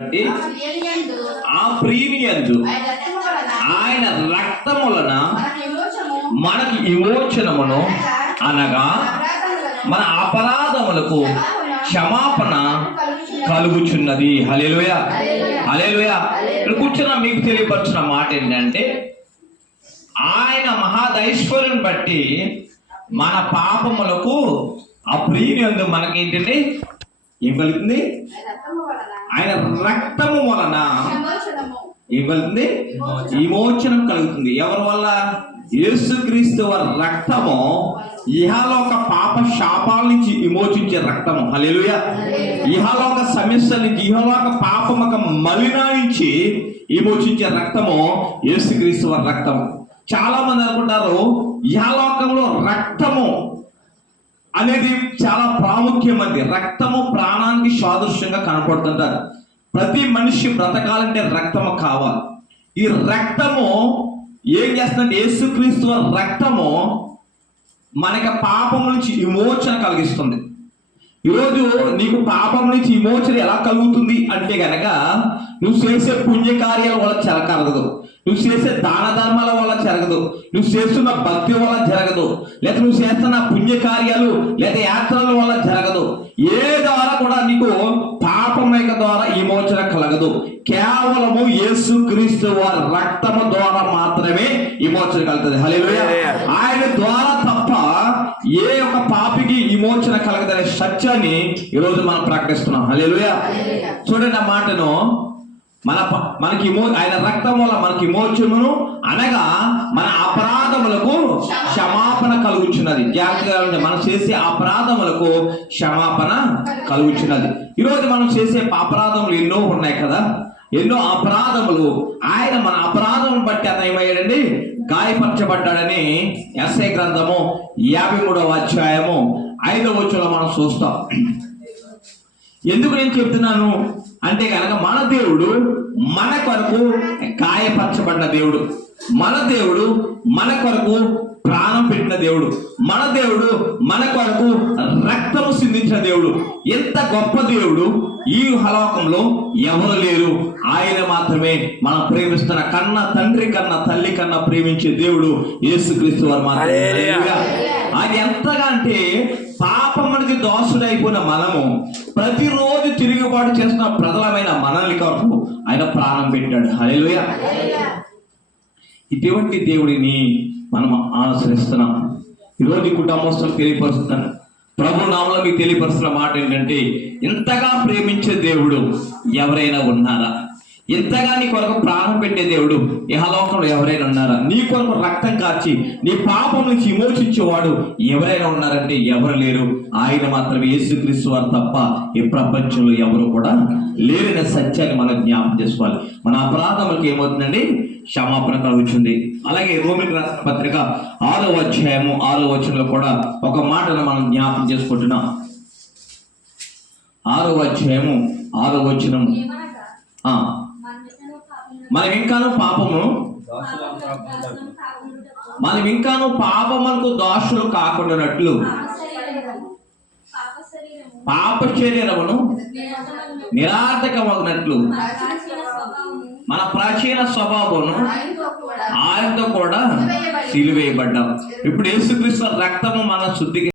ఆ ప్రీమియందు ఆయన రక్తములన మనకి విమోచనమును అనగా మన అపరాధములకు క్షమాపణ కలుగుచున్నది. హల్లెలూయా, హల్లెలూయా. ఇక్కడ కూర్చున్న మీకు తెలియపరిచిన మాట ఏంటంటే, ఆయన మహాదైశ్వర్యం బట్టి మన పాపములకు ఆ ప్రీమియందు మనకేంటంటే ఏం కలుగుతుంది? ఆయన రక్తము వలన ఏం కలుగుతుంది? విమోచనం కలుగుతుంది. ఎవరి వల్ల? యేసుక్రీస్తు వారి రక్తము ఇహలోక పాప శాపాల నుంచి విమోచించే రక్తము. హల్లెలూయా. ఇహలోక సమస్య నుంచి, ఇహలోక పాపమక మలిన నుంచి విమోచించే రక్తము యేసుక్రీస్తు వారి రక్తము. చాలా మంది అనుకుంటారు ఇహలోకంలో రక్తము అనేది చాలా ప్రాముఖ్యమైనది. రక్తము ప్రాణానికి సాదృశ్యంగా కనపడుతుంటారు. ప్రతి మనిషి బ్రతకాలంటే రక్తము కావాలి. ఈ రక్తము ఏం చేస్తుందంటే, యేసుక్రీస్తు రక్తము మనకి పాపం నుంచి విమోచన కలిగిస్తుంది. ఈరోజు నీకు పాపం నుంచి విమోచన ఎలా కలుగుతుంది అంటే గనక, నువ్వు చేసే పుణ్యకార్యాల వల్ల జరగదు, నువ్వు చేసే దాన ధర్మాల వల్ల జరగదు, నువ్వు చేస్తున్న భక్తి వల్ల జరగదు, లేదా నువ్వు చేస్తున్న పుణ్యకార్యాలు లేదా యాత్రల వల్ల జరగదు. ఏ ద్వారా కూడా నీకు పాపమైక ద్వారా విమోచన కలగదు. కేవలము యేసుక్రీస్తు వారి రక్తము ద్వారా మాత్రమే విమోచన కలుగుతుంది. హల్లెలూయా. ఆయన ద్వారా తప్ప ఏ ఒక్క పాపికి విమోచన కలగదనే సత్యాన్ని ఈరోజు మనం ప్రకటిస్తున్నాం. హల్లెలూయా. చూడండి ఆ మాటను. మనకి ఆయన రక్తం వల్ల మనకి విమోచనను అనగా మన అపరాధములకు క్షమాపణ కలుగుచున్నది. జాగ్రత్తగా మనం చేసే అపరాధములకు క్షమాపణ కలుగుచున్నది. ఈరోజు మనం చేసే అపరాధములు ఎన్నో ఉన్నాయి కదా, ఎన్నో అపరాధములు. ఆయన మన అపరాధములు బట్టి అతను ఏమయ్యాడండి? గాయపరచబడ్డాడని యెషయా గ్రంథము 53వ అధ్యాయము 5వ వచనంలో మనం చూస్తాం. ఎందుకు నేను చెప్తున్నాను అంటే కనుక, మన దేవుడు మన కొరకు గాయపరచబడిన దేవుడు, మన దేవుడు మన కొరకు ప్రాణం పెట్టిన దేవుడు, మన దేవుడు మన కొరకు రక్తము సిందించిన దేవుడు. ఎంత గొప్ప దేవుడు ఈ హలోకంలో ఎవరు లేరు. ఆయన మాత్రమే మనం ప్రేమిస్తున్న కన్నా తండ్రి కన్నా తల్లి కన్నా ప్రేమించే దేవుడు యేసుక్రీస్తు వారు మాత్రమే. అది ఎంతగా అంటే, పాపమునికి దోషుడైపోయిన మనము, ప్రతిరోజు తిరుగుబాటు చేస్తున్న ప్రజలమైన మనల్ని కొరకు ఆయన ప్రాణం పెట్టాడు. హల్లెలూయా. ఇటువంటి దేవుడిని మనం ఆశ్రయిస్తున్నాం. ఈరోజు కుటుంబస్తులు తెలియపరుస్తున్నాను, ప్రభు నామములో మీకు తెలియపరుస్తున్న మాట ఏంటంటే, ఇంతగా ప్రేమించే దేవుడు ఎవరైనా ఉన్నారా? ఇంతగా నీ కొరకు ప్రాణం పెట్టే దేవుడు ఇహలోకంలో ఎవరైనా ఉన్నారా? నీ కొరకు రక్తం కార్చి నీ పాపం నుంచి విమోచించేవాడు ఎవరైనా ఉన్నారంటే ఎవరు లేరు. ఆయన మాత్రమే, యేసుక్రీస్తు వారు తప్ప ఈ ప్రపంచంలో ఎవరు కూడా లేరనే సత్యాన్ని మనం జ్ఞాపకం చేసుకోవాలి. మన అపరాధములకు ఏమవుతుందండి? క్షమాపణ కలుగుతుంది. అలాగే రోమీయులకు రాసిన పత్రిక 6వ అధ్యాయము 6వ వచనంలో కూడా ఒక మాటను మనం జ్ఞాపకం చేసుకుంటున్నాం. 6వ అధ్యాయము 6వ వచనము, మనం ఇంకాను పాపములకు దోషులు కాకుండానట్లు పాప శరీరమును నిరార్థకమగినట్లు మన ప్రాచీన స్వభావమును ఆయనతో కూడా సిలువేయబడ్డాం. ఇప్పుడు యేసుక్రీస్తు రక్తము మన శుద్ధికి